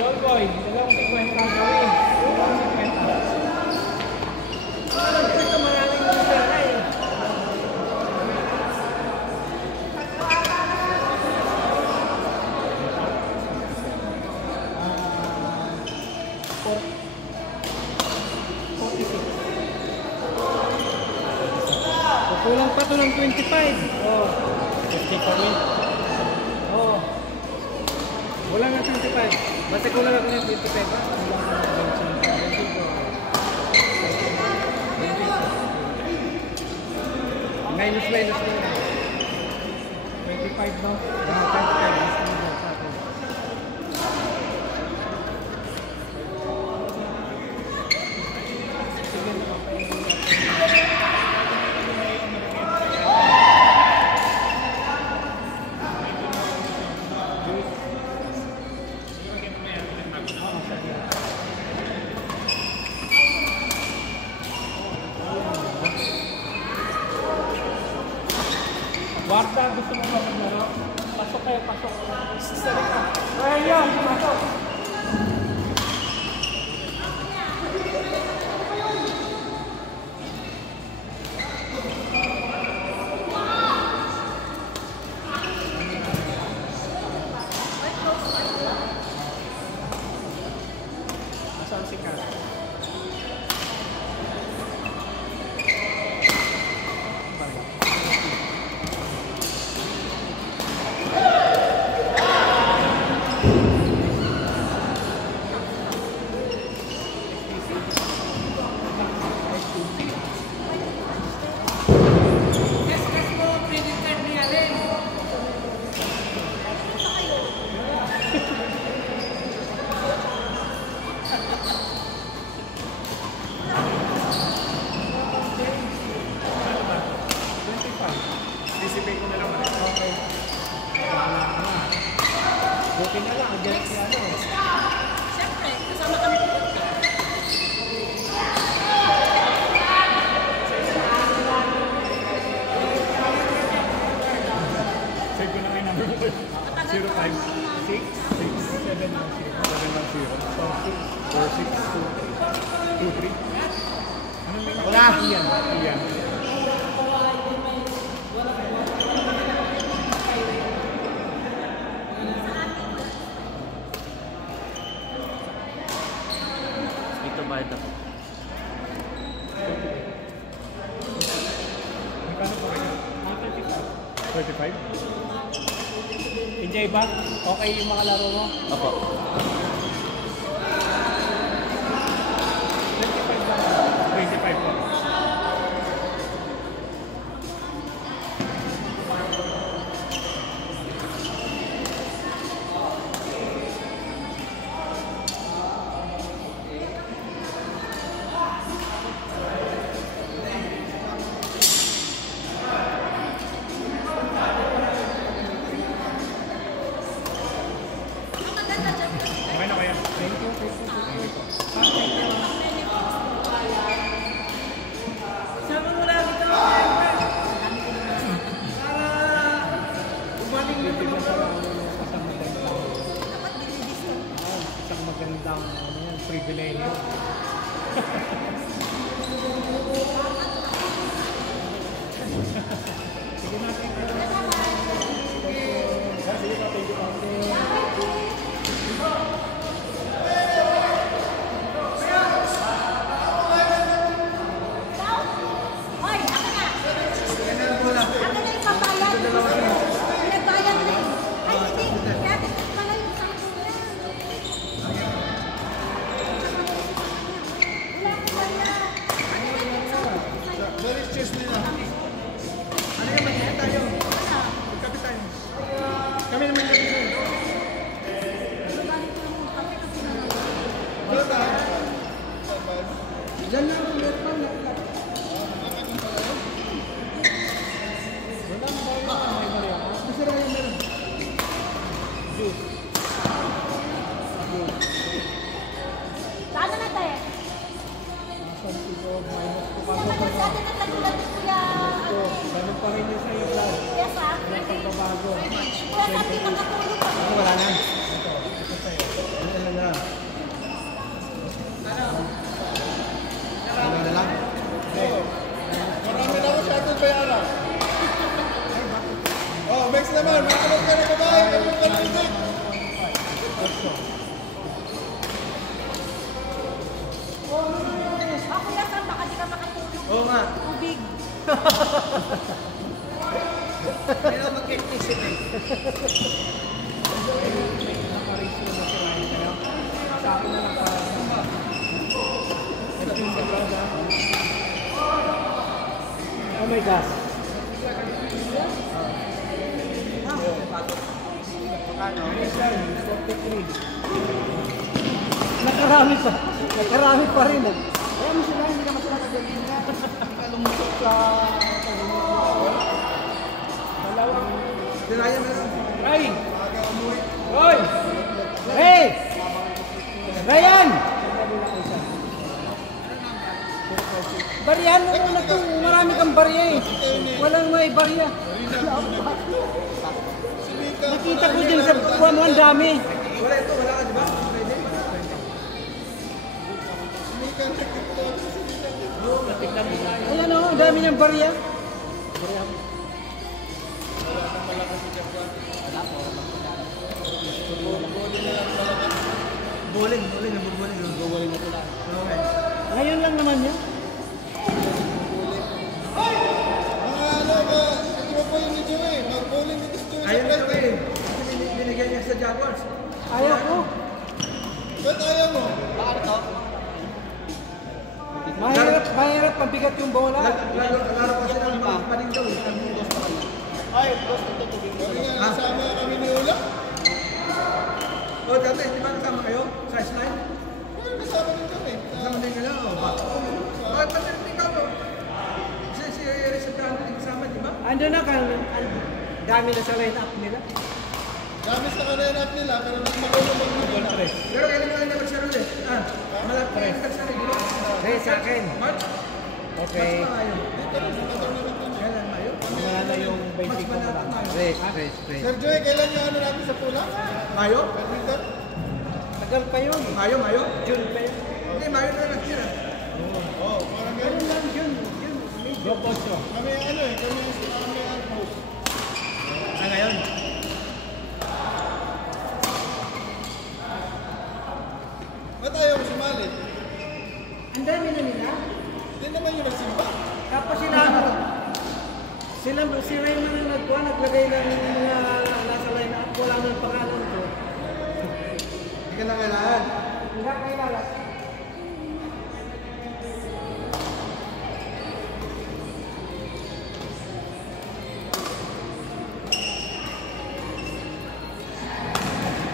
Joy Boy, dalawang 50 gawin. Dalawang 50. Ito maraming pera eh. Kulang pa ito ng 25. Oh, 50 pa rin. Oh. Wala nga 25. Basta kulang ako ng 25. Kulang nga ng 25. Minus na. 25 no? Ah, 25. Warta, gusto mo maglaro? Pasok kayo, pasok. Salita. Ayun, pasok. Nasaan si Kat? Isipin ko na lang ulit. Okay. Okay na lang. Diyan si ano. Siyempre, kasama kami. Save ko na kayo number mo. 056-710-46-46-23. Wala. Iyan. Ito bayad na po. Magkano po kayo? 35? Enjoy ba? Okay yung mga laro mo? Opo. 25 ba? 25 po. Okay na kaya? Thank you. Sama mo lang ito. Para umaling na naman ako. Isang magandang privilege. Sige natin. Sige pa, thank you. Hoy, ako na. Ako na ipapayag. Pinagbayad na yun. Ay, hindi. Kaya pala yung sakto niya. Wala ko kaya. Ano na yung sakto? Boris chess nila. Ano yung mag-iit tayo? Magkapitan. Kami naman kapitan. Wala ba? Diyan na ako meron pa. Gusto rin yung meron. Saan na tayo? Masyado na tagulat ko kuya. Ganun pa rin yung sa'yo, Vlad. Yes, ah. Walang pagbabago. Kuya, sabi makatulog ako. Wala na. Ito sa'yo. Ano na? Kaya mag-isip eh. Nakaris na ba si Ryan kayo? Sa akin na lang para ito yung sagrada. Oh my gosh. Nakarami pa. Nakarami pa rin. Kaya mo sila, hindi ka masarap at hindi ka. Kalumusok sa dalawang. Dirayan na lang. Ay! Hoy! Hey! Ryan! Bariyan mo muna ito. Marami kang barya eh. Walang may barya. Nakita ko din sa kuha mo ang dami. Wala ito, wala ka, di ba? Ayan o, ang dami niyang barya. Bowling, nabubowling. Bowling na pula. Okay. Ngayon lang naman yan. Ayaw na ito eh. Kasi binigyan niya sa Jaguars. Ayaw ko. Ba't ayaw mo? Mahirap mabigat yung bola. Laro kasi ng paning daw. Kasama kami ni Ula. O, dati, di ba nasama kayo? Sa S9? Kasama din kami. Kasama din nila? O, ba? Bakit pa din ka po? Si Rizal Grande din kasama, di ba? Ando na ka. Dami na sa line-up nila. Dami sa karenap nila, pero mas marunong mag-goal press. Pero kailan nyo lang nagsaro ulit? Malapit kayo nagsaro, di ba? Hey, sa akin. March? Okay. Mas malayo. Dito rin sa tournament namin. Kailan mayo? Wala na yung Mas basic ko malapit lang. mayo. Race. Sir Joey, kailan yung ano natin sa pula? Mayo? Badminton? Tagal pa yun. Mayo? June pa yun. Hindi, mayo na lang sila. Oo, parang Ano ganun. lang, June. Go Pocho. Kami ang ano eh, kami ang host. Ngayon? Ba't ayaw mo sumali? Ang dami na nila. Hindi naman yung nagsimba. Tapos si Raymond ang nagkuha, naglagay ng mga nasa line-up. Wala nang pangalan ko. Hindi ka na kailangan. Hindi ka kailangan.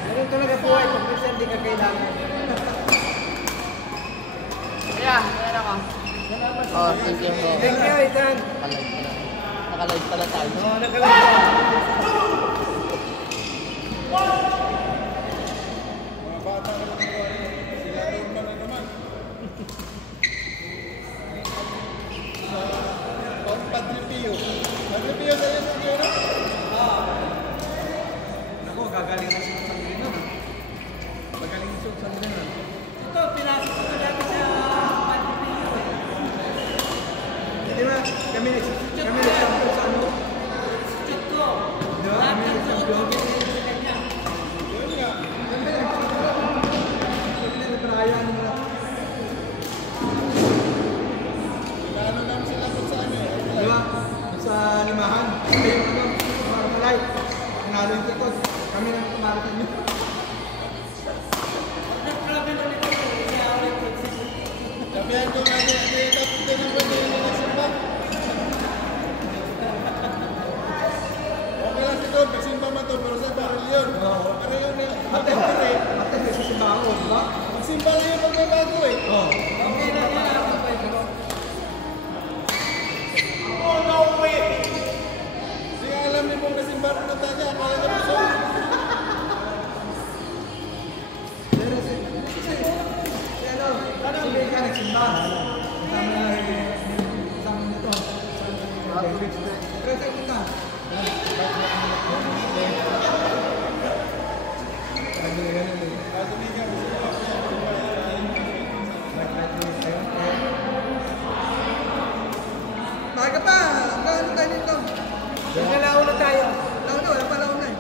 Ganun talaga buhay. Pag minsan hindi ka kailangan. Oh, thank you po. Thank you, Ethan. Nakalive pala tayo. Oo, nakalala. Mga bata na lang ko. Sila Norman na naman. Padre Pio. Padre Pio sa iyo, Sir Joey, no? Ako, gagaling na siya sa Pilipinas. Magaling siya sa Pilipinas. Ito, pinasok ko dati sa Di ba? Kami nag-champion sa ano? Di ba? Kami nag-champion. Yun nga. Kami nag-Brian. Inaano namin sila kung saan eh. Di ba? Sa limahan. Kami yung ano? Marmalay. Nanalo yung tikot. Kami nang kumarating nyo. Sabihan ko nga niya, hindi kapit ng pwede yung nagsimba. Okay lang siguro, magsimba man to, pero sa baril yun. Pero yun, Ate, may susimbahan ko, di ba? magsimba lang yung pagbabago eh. Oo. Okay lang yan. Ako pa ito. Oh, no way! Hindi nga alam niyo kung kasimba rin na tayo, akala niya po siya. Si ano? Si Beka nagsimba. Kasama nito. Pero sa kita. Maga pa! Ano tayo nito? Naglalao na tayo. Launa, wala pa launa eh.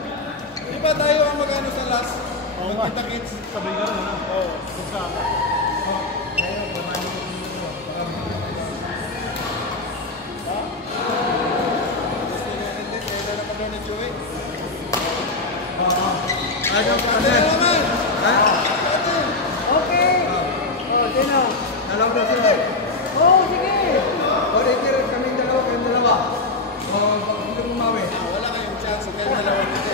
Di ba tayo ang magano sa last? Magkita-kits. Sabay ka rin, ano? Oo, kung saan. Ano ang partner? Ha? Okay. Oh, sino? Dalawa na sila. Oh, sige. O, retire kami dalawa, kayong dalawa. O, hindi umawi. Wala kayong chance. Kaya dalawa dito.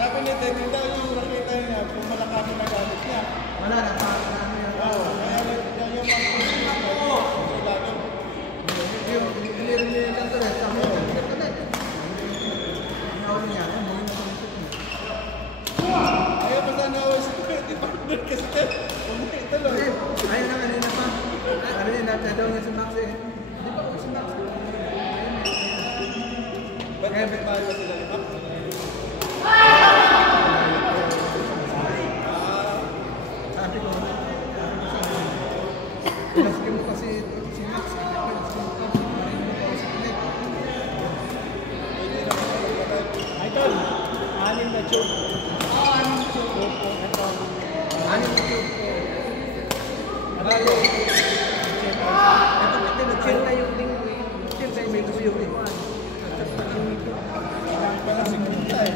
Sabi ni Teddy daw yung nakita niya kung malaki na gamit niya. Wala na, ano yan. Oo, kaya yung mga Yung inirin lang to rin. Sabi ko, hindi ka net. Inauli niya, mo yung nakulisit niya. ayaw pa sana ako sa partner kasi ito lang. Ayun na kanina pa. Ano yun, daw nga si Max eh. Di ba si Max? Ba't kapit tayo ba sila ni Max? Sabi ko, pinaskin mo kasi si Max. Idol, 6 na tube. Oh, 6 na tube. Opo, ito. Ano yung tube? Ano? Ito pati na Chill na yung lingwi. Chill na yung lingwi. Pala 50 eh.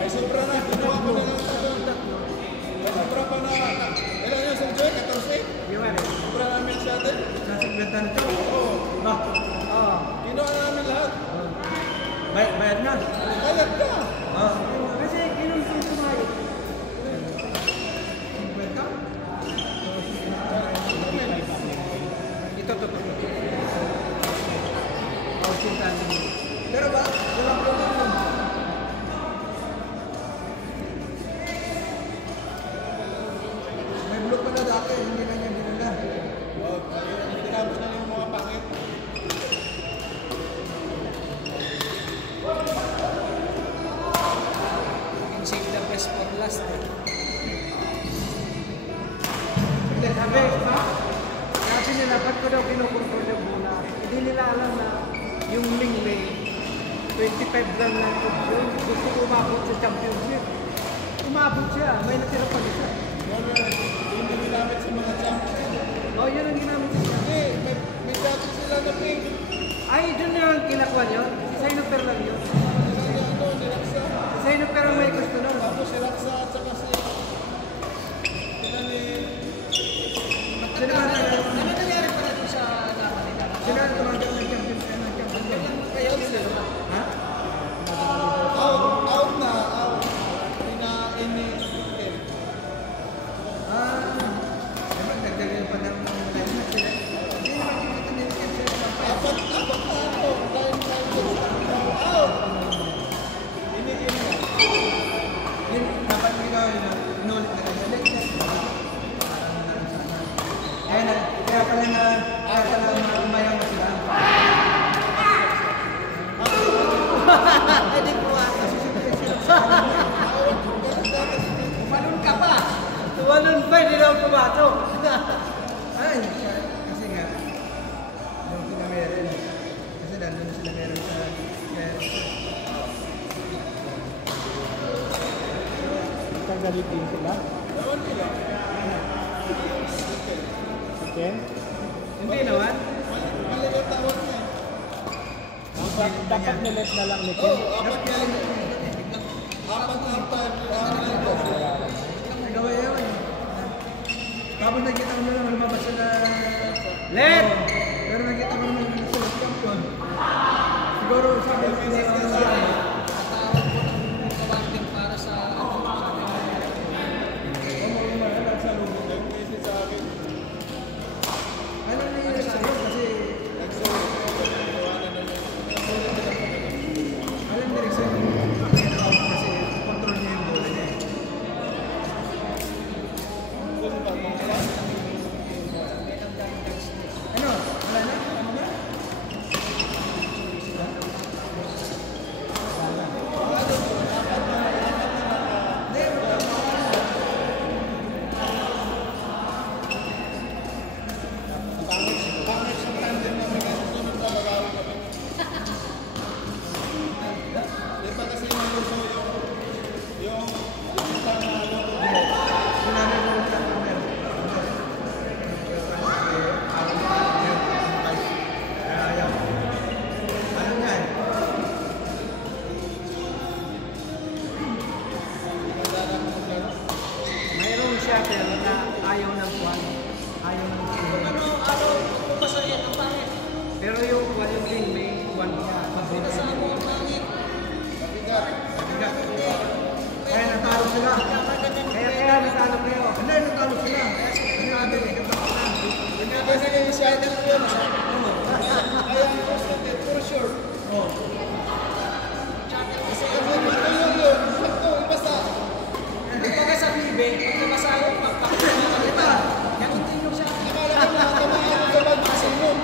May sobra na. Ginawa ko na lang sa may sobra pa na. Ilan yung Sir Joy? 14? Yung ano? Sobra namin siya din. nasa kwenta na ito. Oo. Ba? Oo. Kinuha na namin lahat. Bayad na. Bayad ka. Ah. Kasi kinunsun tumayo. Kwenta? Ito. Oh, sinta niyo. Pero ba? Walang problem. May blue pa na dati, hindi na niya binula. Tinapos na yung mga pangit. Save the best for last. Hindi, Sabi nila, ba't ko daw kinukontrol yung bola? Hindi nila alam na yung Lingley, 25 lang lang yun. Gusto ko umabot sa championship. Umabot siya, may natira pa isa. Yung ginamit sa mga champion. Oh, yun ang ginamit siya. Hindi, may dati sila na pink. Ay, dun na ang kinakuha niyo. Si Sainoper lang yun. Ni Raksa. Si Sainoper ang may gusto nun. Tapos si Raksa at saka si... Sila ni... sino ba na? Ano nangyari pala dun sa laban nila? Sino ang tumagal ng championship? Kayo sila ba? Ha? Out na, out. Pinain ni Ken. Ah, dapat nagdagay pa ng line na sila. Hindi naman kita nilikin sila. Apat na ako. Out. Ini. Yun, dapat ikaw inulit na kanila. Kaya pala umayaw na sila. Hindi po ako. Umalun ka pa. Tumalun pa, hindi na ako pumatok. Ay, kasi nga, yung pinameron. Kasi nandun na sila meron sa meron. Tagalitin sila. Ewan nila. Okay. Hindi naman. Mali yung tawag niya. Dapat nilet na lang ni Ken. Dapat galing mo. Apat. Nagawa yun. Tapos nakita ko naman lumabas sila. Let! Pero nakita ko naman sila champion. Siguro sabi ko sila. Ano na yun sa akin kasi alam ni Rixon kasi control niya yung bola niya. Ano? masyado na yun. Kaya ang concentrate, for sure. Kasi yun yun. Ito, basta. Pagka sa bibe, pag namasayo, magpapakita. Diba? Kaya continue siya. Akala ko na tamaan ako sa pag-sinom.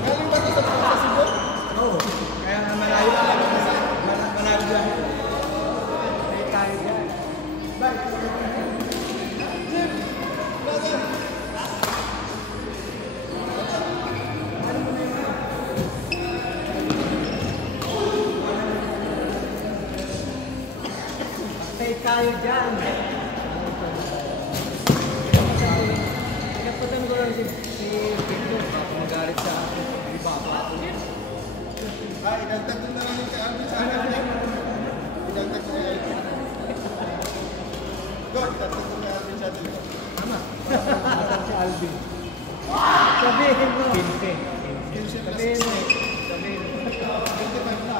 Galing ba ito sa pag-sinom? Oo. Kaya nga malayo ka. Malayo dyan. May tayo dyan. May tayo dyan. Pinaputan ko lang si Victor. Magalit sa akin. Di ba? Ay, idagdag ko na lang yung kay-Alvin sa akin. Idagdag ko kay Alvin. Go, idagdag ko kay Alvin sa atin. Tama. Si Alvin. Sabihin mo. 15. Sabihin mo. Sabihin mo. 25 na.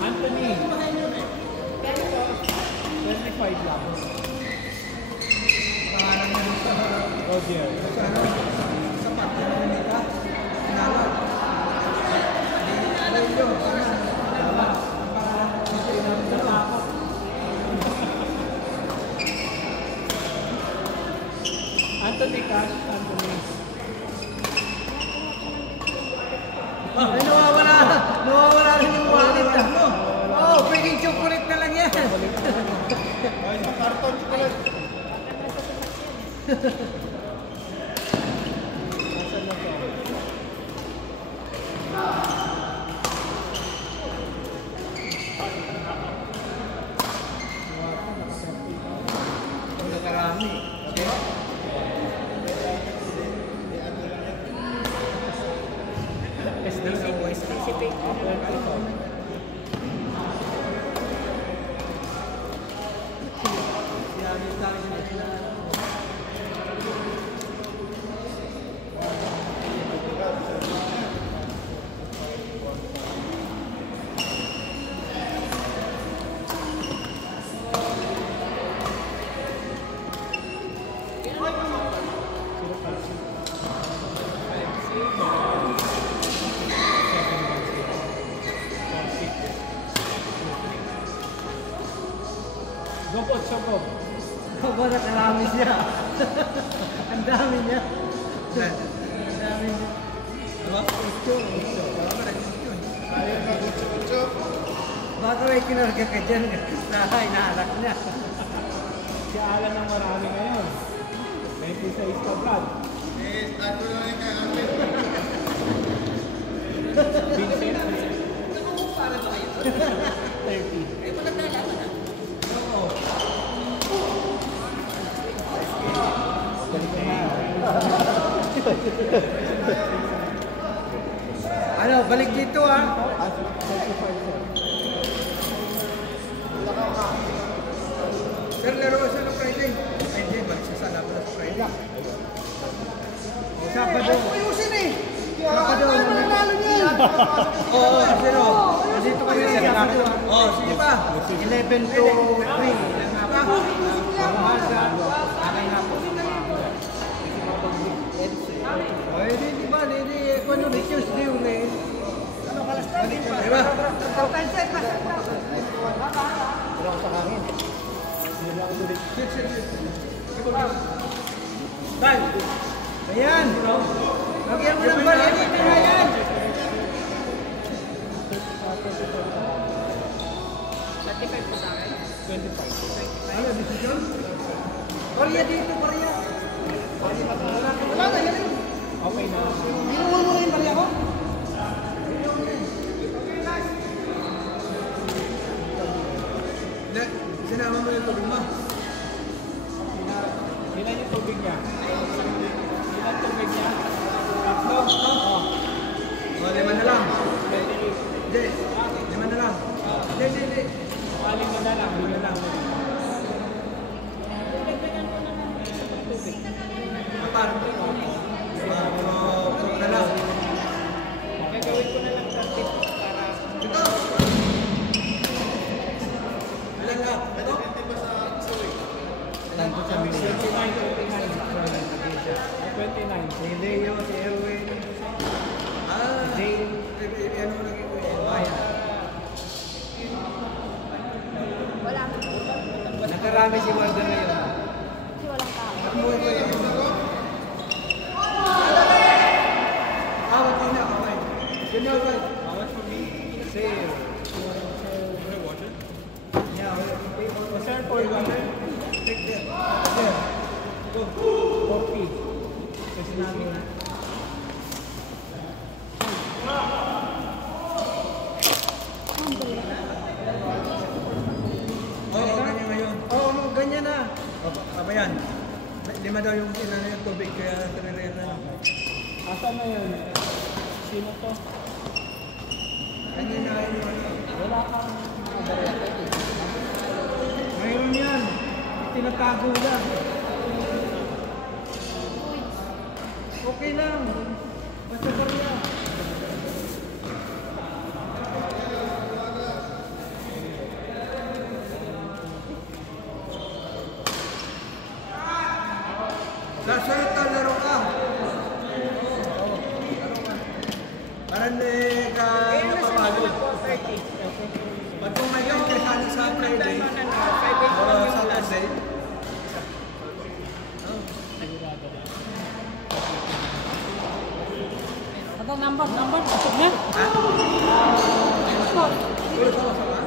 Anthony. 25 lang. Pangalan niya dun sa Roger. sapat. Nalita. Sinala. Alam nyo, Tama. Natakot. Anthony Cash. Anthony. Ay, nawawala. Nawawala rin yung wallet. Oo, pwedeng chocolate na lang yan. Ay, sa karton ko lang. Nasaan na to? Ang nakarami. Okay? STC. Siyamit tayo sila. Go po, Choco. Aba, nakarami siya. Ang dami niya. Ang dami niya. Diba? Ito. Wala ba nag-ito? Ayaw na, kutso-kutso. Baka may kinarga ka dyan. Inaanak niya. Si Alan ang marami ngayon. 26 ka, Brad. Eh, start ko lang yung kay Alvin. Vincent. 30. Oo. Ano, balik dito ah. 35, sir. Sir, laro ko siya ng Friday. Hindi, balik siya sa laban sa Friday. Sabado. Ayusin eh. Sabado. Nanalo niya. Oo, sino? Nandito kami sa Sabado. Oo, sige pa. 11 to 3. Umaga. Akin na po. Ay, di ba? Hindi, kung ano, Tuesday ulit. Ano, kalas na? Diba? Pansit, masarap na. Wala ko sa hangin. Hindi lang ako ulit. Bal! Ayan! Lagyan mo ng bal. Yan, yan! Ano, decision? Korea dito, Korea. Wala na, yan. Okay na. Inuwan mo rin, Maria ko? Hindi, sinama mo yung tubig mo. Ilan yung tubig niya? Ilan tubig niya? Tatlo? Oo. O, 5 na lang. 28. Hindi, 5 na lang. Hindi. Alin mo na lang, bigyan lang. Apat. Na lang. Gagawin ko na lang 30 para... Ito! Ilan ka? Ito? 29, 29. Si Leo, si Erwin. Jane. Ano naging Bayan? Wala. Nakarami si Warden na yun. Kasi walang tao. Amoy ko yun. Awat din na, kaway. Junior, guys. Sale. Yeah, Sir, for water. take them. There. Go. Coffee. Kasi namin na. Oo, ganyan ngayon. Oo, ganyan na. Kabayan. 5 daw yung inano yung tubig kaya tinirera na. Asan na yun? Sino to? Ganyan na ngayon yung ano. Wala kang mga barya. Mayroon yan. Tinatago lang. Okay lang. Basta barya. Sasunod na laro ka. Parang ka mapapagod. Pag kung ngayon, kaya sa Friday, o Saturday, Ito, number. Pasok na. ulo sama-sama.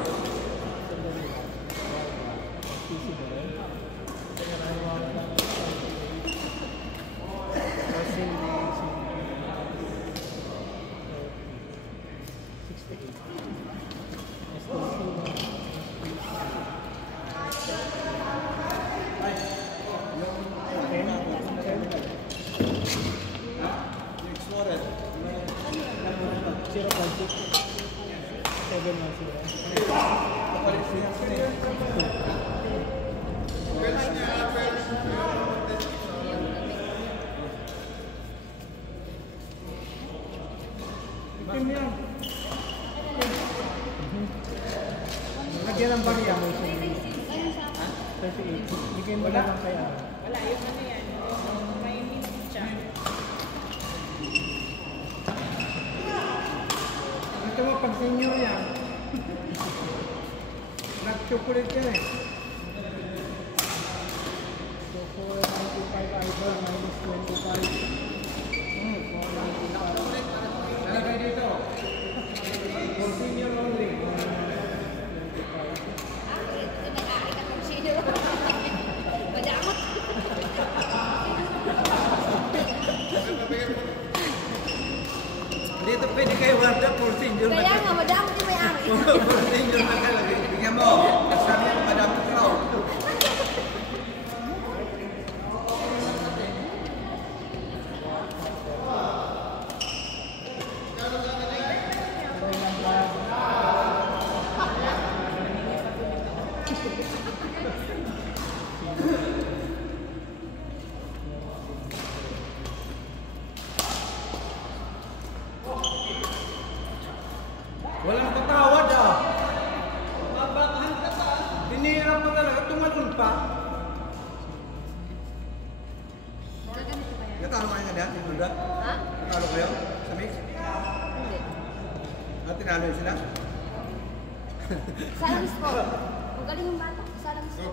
Itim yan. Lagyan ng barya. 38. Bigyan mo na lang kaya. Ito mo, pag senior yan, nag-chocolate yan eh. So, for 95 idol, minus 25. Nalagay dito. For senior only. Madamot. Dito pwede kayo warda for senior. Kaya nga, madamot yung may-ari. For senior nakalagay. Bigyan mo. Sabi mo, madam Crow. Walang patawad ah. Mabakahan ka pa. Tinira mo talaga, tumalun pa. Natalo kayo na dyan, yung Buddha? Ha? Natalo kayo sa mix? Hindi. At tinalo yun sila? Salang score. Magaling yung bata. Salang score.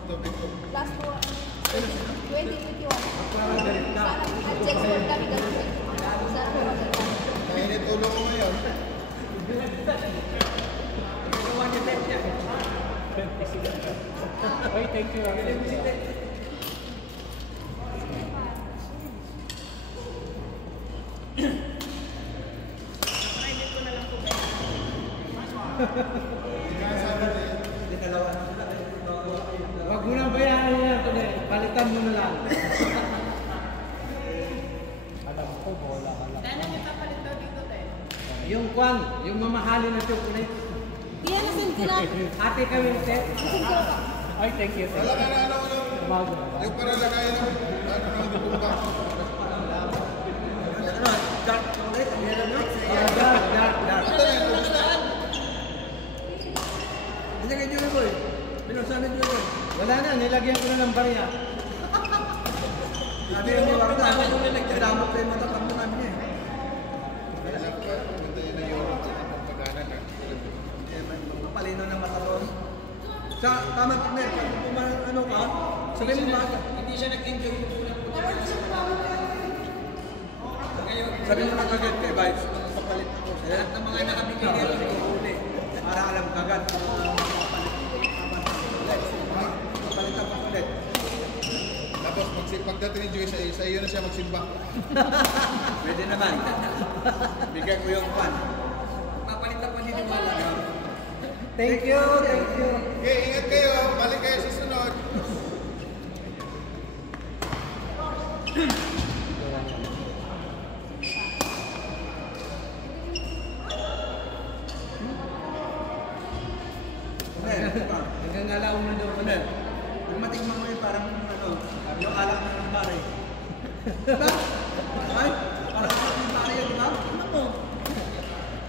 Last 2021. Parang galit ka. Salang at-check score kami ganun. Salang magaling. Kainit ulo ko ngayon. Oy, thank you. Huwag mo nang bayaran yan. Palitan mo na lang. Alam ko, bola ka lang. Yung kwan, yung mamahalin na chocolate. Yan na sintila. Ate kami set. Sintila ka. Ay, thank you. Alam ka na ano. Bago na ba? Yung para lagayan ng dibuka. Ano? Dark chocolate? Meron nyo? Dark. Ito na yung Hindi kay Joey Boy. Pinusan na Joey Boy. Wala na, nilagyan ko na ng barya. Sabi yung ni Warda, kailangan ko yung matatakbo namin eh. Kapalino ng mata doon. Sa tama pa na, kung ano ka, sabihin mo ba? Hindi siya nag-enjoy yung unang Sabihin mo na kagad kay Vibes, papalit ako. Lahat ng mga nakabigay nila uli. Para alam kagad. Papalit ako ulit. Tapos pagdating ni Joey sa iyo na siya magsimba. Pwede naman. Bigay ko yung pan. Papalit ako din yung wala. Thank you, thank you. Okay, ingat kayo. Balik kayo sa sunod. Hanggang ngalaw mo daw ko na. Kung matigman mo yung parang yung alak ng pare. Ay, parang yung pare yun, di ba? Ano mo?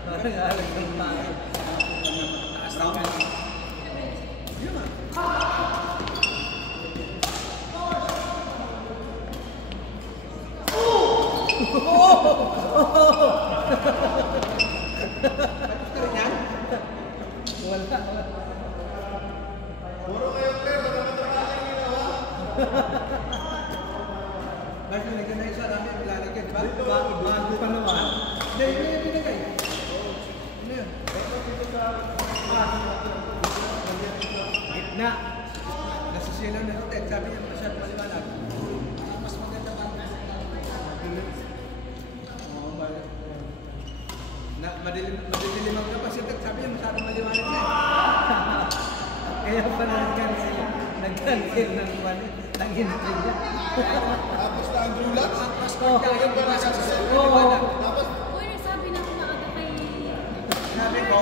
Parang alak ng pare. Brown. Yun ah. Puro kayo clear. Wala ka trabaho ginawa. Lagi nilagyan na isa namin ilalagyan, di ba? Bago pa naman. Hindi, yun yung binigay. Ano yun? Gitna. Nasisilaw na hotel. Sabi niya masyad maliwanag. Mas maganda ba? Madiliman ka pa siya. Sabi niya masyadong maliwanag na eh. Kaya pa nag-cancel ng wali. Ng entry niya. Tapos na ang dulat. Ayun ba nagsasasabi? Tapos, Uy, nagsabi na ako maaga kay... sabi ko,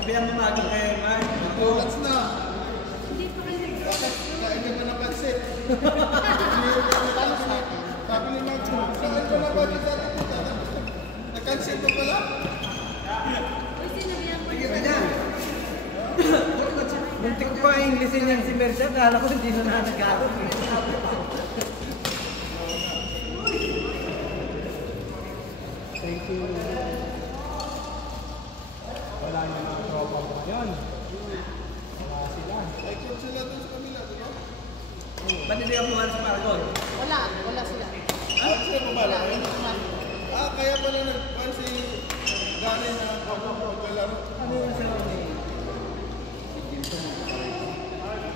sabihan mo maaga kay Mark. dulats na. Hindi pa kayo Bakit? Kain ka ba ng pansit? Sabi ni Mark, saan ka na ba dito? Nag-cancel pa pala? Uy, sinabihan ko Sige yun. ka dyan. Muntik ko pa Englishin yan si Mercer. Kala ko hindi na nag-aaral. Thank you. Wala na mga tropa mo yun. Wala sila. Ay, kung sila doon sa kanila, di ba? Ba't hindi ka pumalas sa Paragon? Wala sila. Ah, sila pumala kayo? Ah, kaya pala nag-pan si Gani na paglalaro. Ano yung sa ni?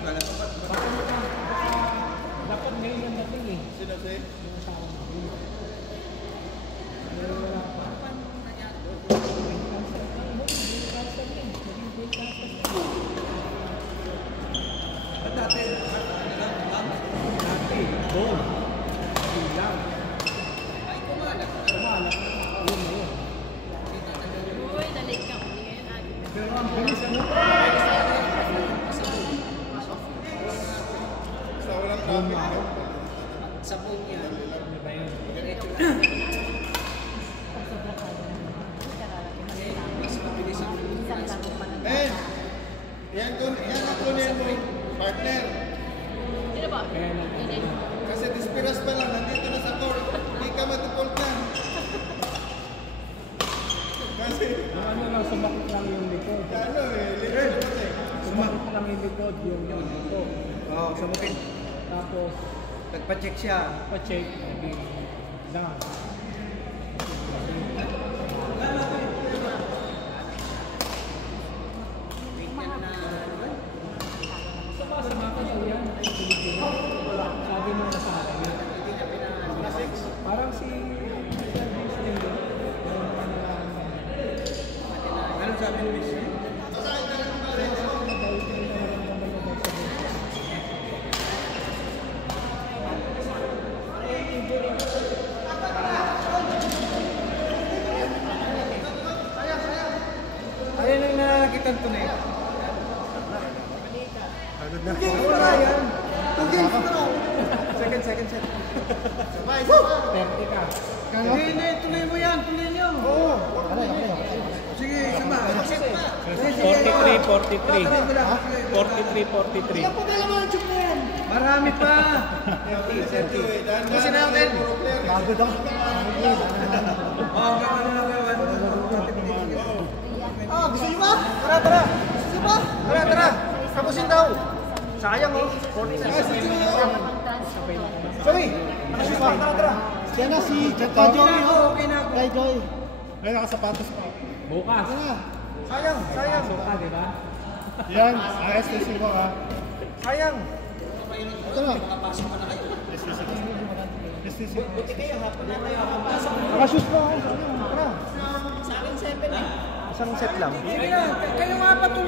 Kala ko ba't Dapat ngayon ang dating eh. Sino si? Yung asawa mo. Pero wala pa. ba't dati? Dati, gold. Bilang. Kumalat na. Yun na yun. Uy, nalit ka. Hindi ngayon agi. Pero ang bilis ano? Sa walang traffic, no? Sabon niya. Ano ba yun? Ben, yan ang kunin mo, partner. Sino ba? Kaya lang. Hindi. Kasi dispiras pa lang, nandito na sa court. Hindi ka matupol ka. Kasi, Ano lang, sumakit lang yung likod. ano eh, liver naman eh. Sumakit lang yung likod, yung ito. Oo, sumakit. Tapos, Nagpa-check siya. pa-check. Hindi. Lang. Sabi mo na sa akin. Parang si Anong sabi ni Miss? ayun ang nakakitang tunay. Wala yan. Second set. Sabay, sabay. 30 ka. Hindi, tuloy mo yan. Tuloy niyo. Oo. Okay. Sige, Marami pa. Kasi na natin. Bago daw. Oh, gusto niyo ba? Tara, tara. Gusto niyo ba? Tara, tara. Tapusin daw. Sayang oh. Sorry. Tara, tara. Yan na si Okay na ako, okay na ako. Kay Joy. Ay, nakasapatos pa. Bukas. Sayang, sayang. Suka, di ba? Yan, STC ko ha. Sayang. Ito na. STC. Buti kayo, hapon na tayo makapasok. Nakashoot pa ako. Tara. Sa akin 7 eh. Isang set lang. Sige na, kayo nga patuloy.